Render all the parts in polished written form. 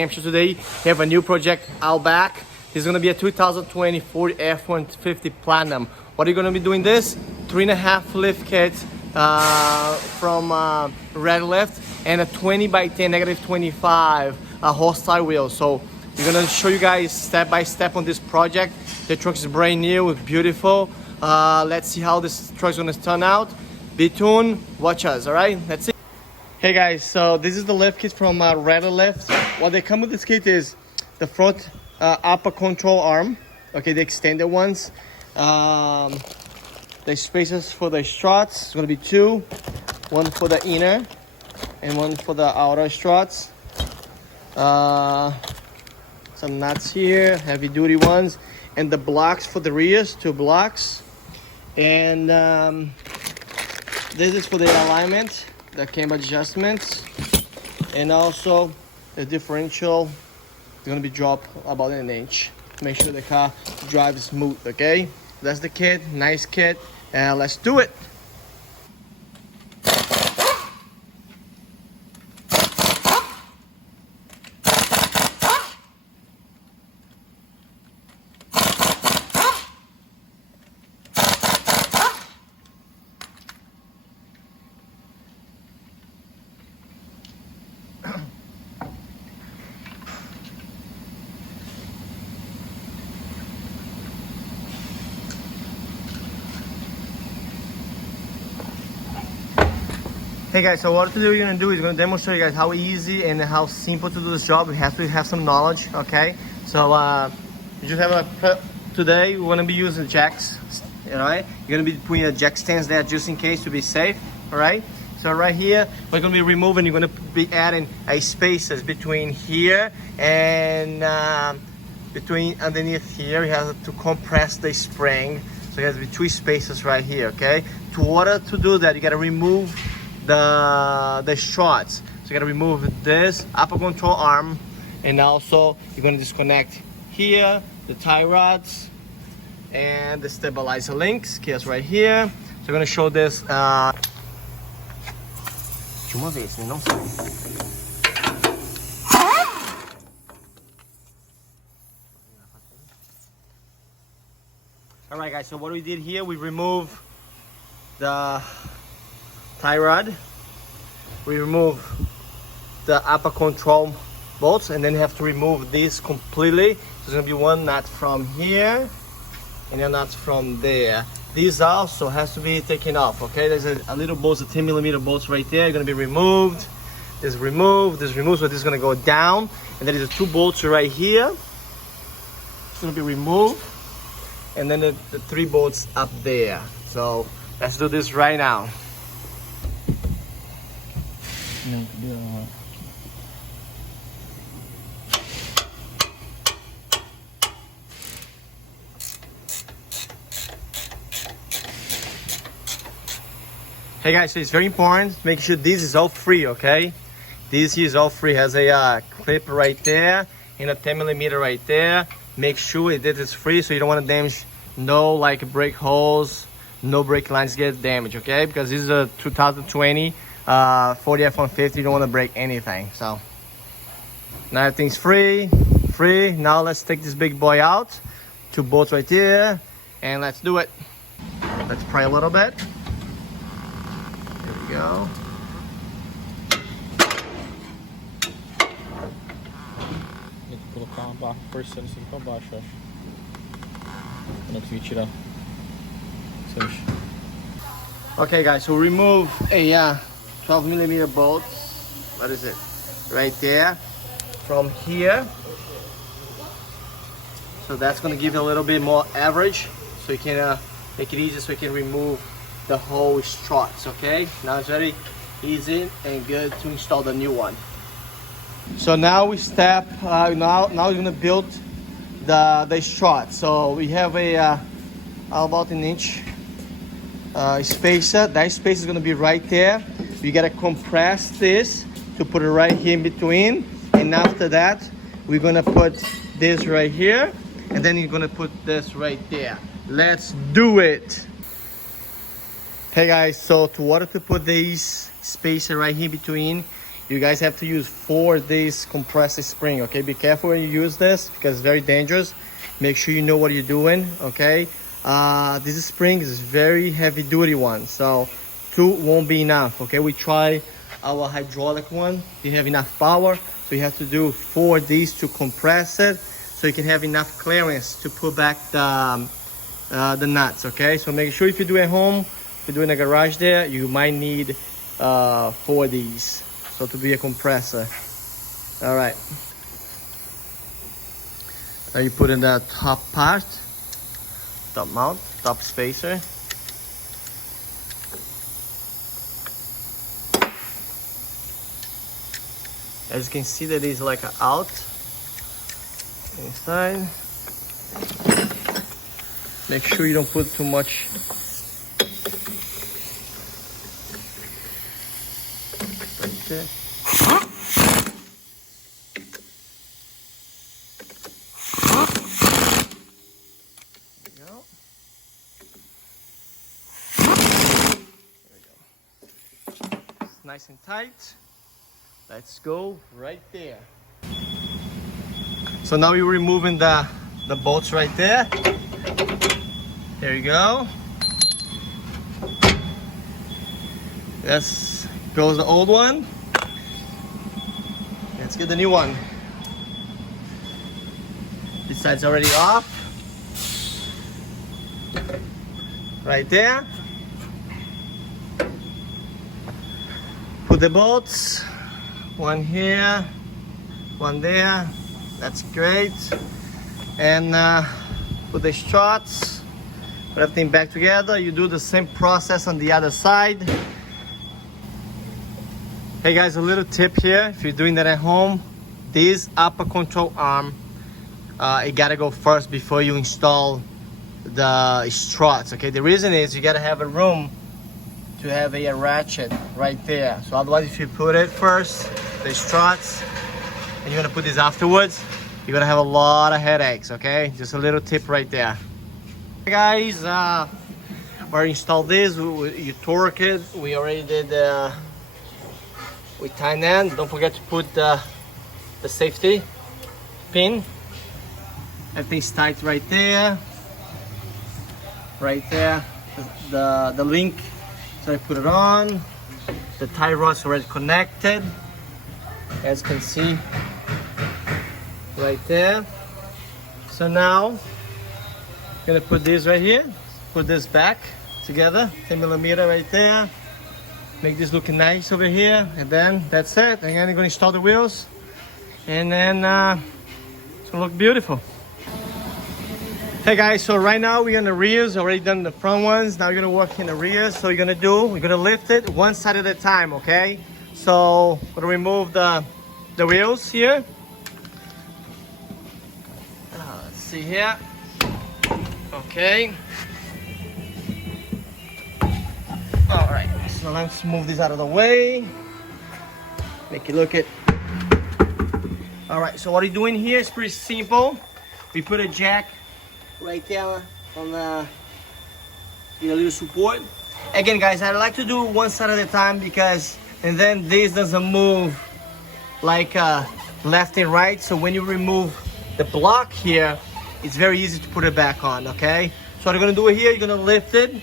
Today we have a new project out back. This is going to be a 2020 Ford F150 Platinum. What are you going to be doing this? 3.5 lift kits from red lift and a 20 by 10 negative 25 hostile wheel. So we're going to show you guys step by step on this project. The truck is brand new, it's beautiful. Let's see how this truck is going to turn out. Be tuned, watch us, all right? Let's see. Hey guys, so this is the lift kit from Red Lift. What they come with this kit is the front upper control arm, okay, the extended ones. The spaces for the struts, it's gonna be two, one for the inner and one for the outer struts. Some nuts here, heavy duty ones, and the blocks for the rears, 2 blocks. And this is for the alignment, the camber adjustments, and also the differential is going to be dropped about 1 inch. Make sure the car drives smooth, okay? That's the kit, nice kit, and let's do it. Hey guys, so what we're gonna do is gonna demonstrate you guys how easy and how simple to do this job. We have to have some knowledge, okay? So you just have today we're gonna be using jacks, all right? You're gonna be putting a jack stands there just in case to be safe, all right? So right here we're gonna be removing. You're gonna be adding a spaces between here and between underneath here. You have to compress the spring, so there has to be 2 spaces right here, okay? In order to do that, you gotta remove the struts. So you gotta remove this upper control arm, and also you're gonna disconnect here the tie rods and the stabilizer links, case right here. So we're gonna show this de uma vez, não sai. All right guys, so what we did here, we remove the tie rod, we remove the upper control bolts, and then you have to remove this completely. So there's gonna be 1 nut from here and a nut from there. This also has to be taken off, okay? There's a little bolts, a 10mm bolts right there, gonna be removed. This removed, this removed, so this is gonna go down. And then there's 2 bolts right here. It's gonna be removed. And then the 3 bolts up there. So let's do this right now. Hey guys, so it's very important make sure this is all free, okay? This is all free, has a clip right there and a 10mm right there. Make sure this is free, so you don't want to damage no like brake holes, no brake lines get damaged, okay? Because this is a 2020 Ford F150, you don't want to break anything. So now everything's free. Now let's take this big boy out. 2 bolts right here, and let's do it. Let's pry a little bit. There we go. Tem que colocar uma barra forçando isso aqui pra baixo, eu acho. Eu não consegui tirar. Okay guys, so remove a 12mm bolt. What is it? Right there from here. So that's going to give you a little bit more average, so you can make it easy, so you can remove the whole struts, okay? Now it's very easy and good to install the new one. So now we step, now we're going to build the strut. So we have a about 1 inch spacer. That space is going to be right there. You got to compress this to put it right here in between, and after that we're going to put this right here, and then you're going to put this right there. Let's do it. Hey guys, so to order to put this spacer right here between, you guys have to use 4 days compressor spring, okay? Be careful when you use this because it's very dangerous. Make sure you know what you're doing, okay? This spring is very heavy duty one, so 2 won't be enough, okay? We try our hydraulic one, didn't have enough power, so you have to do 4 days to compress it so you can have enough clearance to put back the nuts, okay? So make sure if you do at home, if you do in a garage there, you might need 4 of these, so to be a compressor. All right. Now you put in the top part, top mount, top spacer. As you can see, that is like an out inside. Make sure you don't put too much. Right there. Nice and tight. Let's go right there. So now we're removing the bolts right there. There you go. This goes the old one. Let's get the new one. This side's already off. Right there. Put the bolts, one here, one there. That's great. And put the struts, put everything back together. You do the same process on the other side. Hey guys, a little tip here. If you're doing that at home, this upper control arm, it gotta go first before you install the struts, okay? The reason is you gotta have a room to have a ratchet right there. So otherwise, if you put it first, the struts, and you're gonna put this afterwards, you're gonna have a lot of headaches, okay? Just a little tip right there. Hey guys, we installed this, you torque it, we already did, we tighten it. Don't forget to put the safety pin. Everything's tight right there. Right there, the link. So I put it on. The tie rod's already connected, as you can see right there. So now I'm gonna put this right here, put this back together, 10mm right there. Make this look nice over here, and then that's it. And then I'm gonna install the wheels, and then it's gonna look beautiful. Hey guys, so right now we're gonna rears, already done the front ones. Now we're gonna work in the rears. So we're gonna lift it one side at a time, okay? So we're gonna remove the wheels here. Let's see here. Okay. All right, so let's move this out of the way. Make it look it. All right, so what we're doing here is pretty simple. We put a jack right there on the little support. Again guys, I like to do one side at a time because, and then this doesn't move like left and right. So when you remove the block here, it's very easy to put it back on, okay? So what you're gonna do here, you're gonna lift it,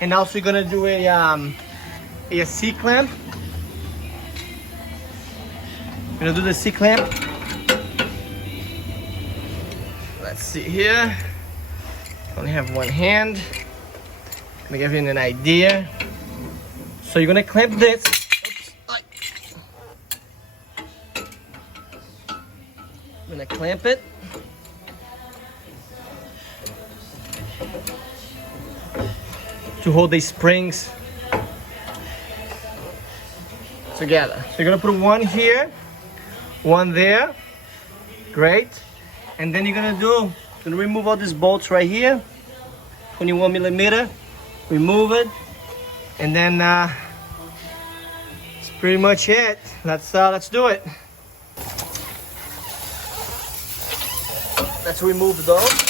and also you're gonna do a C-clamp. You're gonna do the C-clamp. Let's see here. Only have one hand. Let me give you an idea. So you're gonna clamp this. Oops. I'm gonna clamp it. To hold these springs together. So you're gonna put one here, one there. Great. And then you're gonna remove all these bolts right here, 21mm, remove it, and then that's pretty much it. Let's do it. Let's remove those.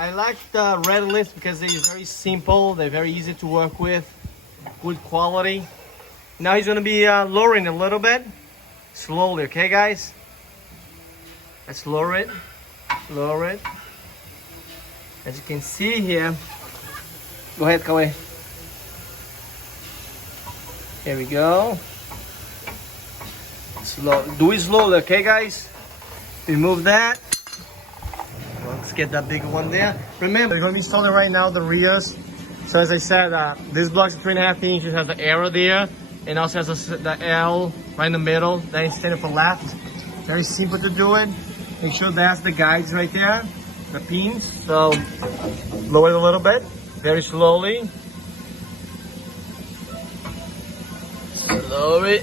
I like the red lifts because they're very simple, they're very easy to work with, good quality. Now he's gonna be lowering a little bit, slowly, okay guys? Let's lower it, lower it. As you can see here, go ahead, Kawhi. Here we go. Slow, do it slowly, okay guys? Remove that. Let's get that big one there. Remember, we're going to be installing right now the rears. So as I said, this block's 3.5 inches, has the arrow there, and also has the L right in the middle. That is standing for left. Very simple to do it. Make sure that's the guides right there, the pins. So lower it a little bit, very slowly. Slowly,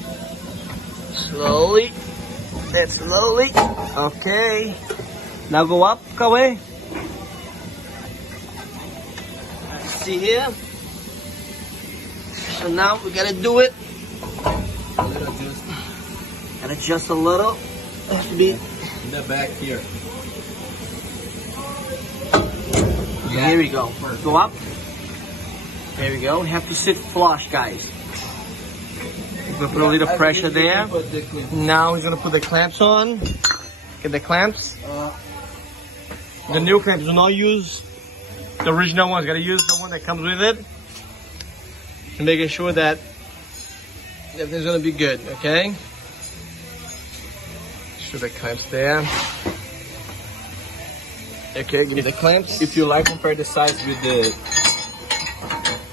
slowly, and slowly. Okay. Now go up, Kawe. See here. So now we gotta do it. And adjust a little. Has to be in the back here. Yeah. Here we go. Go up. There we go. We have to sit flush, guys. We're gonna put a little pressure there. Now he's gonna put the clamps on. Get the clamps. The new clamps, do not use the original ones. Gotta use the one that comes with it. And making sure that everything's gonna be good, okay? Show the clamps there. Okay, give me the clamps. If you like, compare the size with the.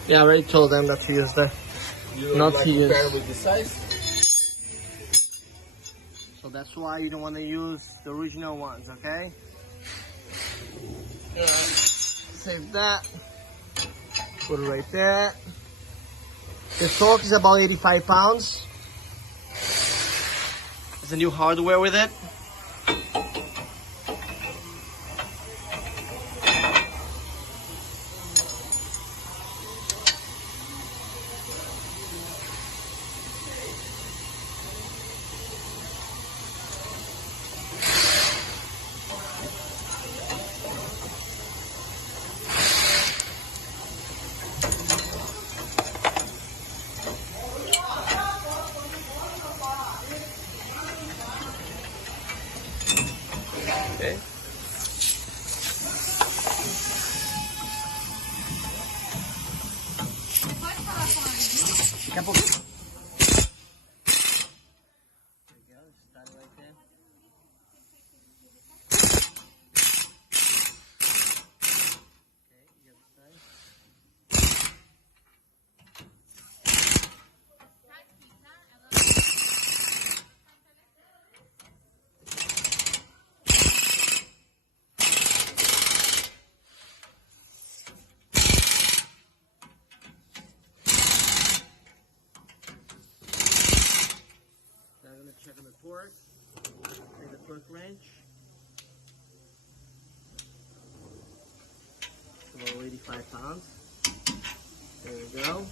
Yeah, I already told them that to use the. Not like to use. compare with the size. So that's why you don't want to use the original ones, okay? Save that. Put it right there. The torque is about 85 pounds. There's a new hardware with it. Okay. There you go, start it right there. Okay, the other side. Now I'm going to check on the torque. Take the torque wrench. It's about 85 pounds. There we go.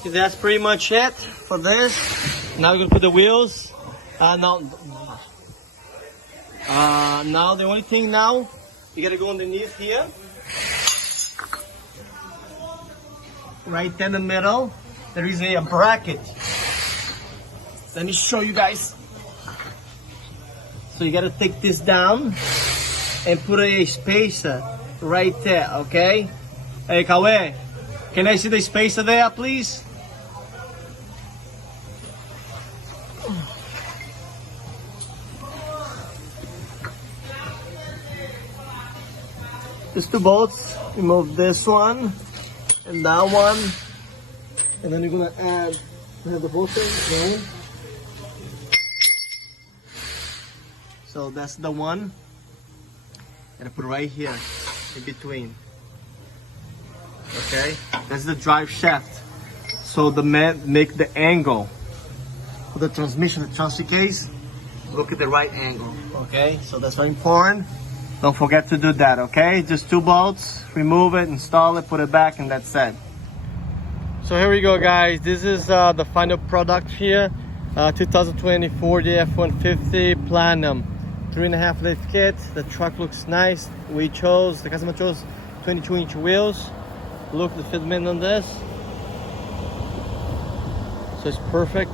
Okay. That's pretty much it for this. Now we're going to put the wheels. Now the only thing now, you got to go underneath here. Right in the middle, there is a bracket. Let me show you guys. So you gotta take this down and put a spacer right there, okay? Hey, Kawe, can I see the spacer there, please? There's two bolts. Remove this one and that one, and then you're gonna add. You have the bolts in. So that's the one. And I put right here in between. Okay, that's the drive shaft. So the make the angle for the transmission, the transfer case. Look at the right angle. Okay, so that's very important. Don't forget to do that, okay? Just two bolts, remove it, install it, put it back, and that's it. So here we go, guys. This is the final product here. 2020 Ford F150 Platinum, 3.5 lift kit. The truck looks nice. The customer chose 22-inch wheels. Look at the fitment on this. So it's perfect,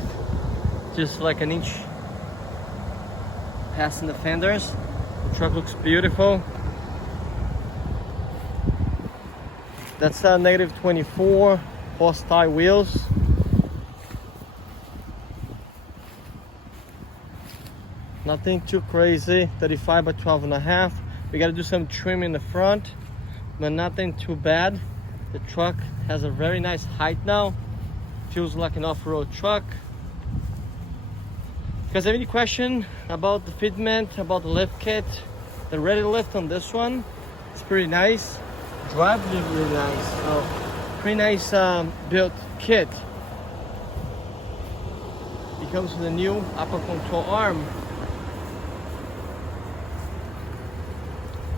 just like an inch passing the fenders. The truck looks beautiful. That's a negative 24 horsepower wheels. Nothing too crazy. 35 by 12.5. We got to do some trim in the front, but nothing too bad. The truck has a very nice height now. Feels like an off-road truck. If you guys have any question about the fitment, about the lift kit, the ready lift on this one, it's pretty nice. Drives really nice. So pretty nice built kit. It comes with a new upper control arm.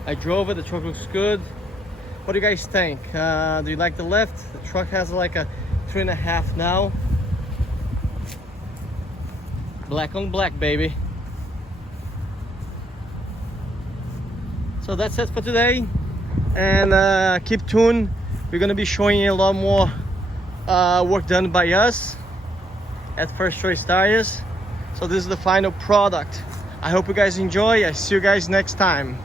I drove it. The truck looks good. What do you guys think? Do you like the lift? The truck has like a 3.5 now. Black on black, baby. So that's it for today. And keep tuned. We're gonna be showing you a lot more work done by us at First Choice Tires. So this is the final product. I hope you guys enjoy. I see you guys next time.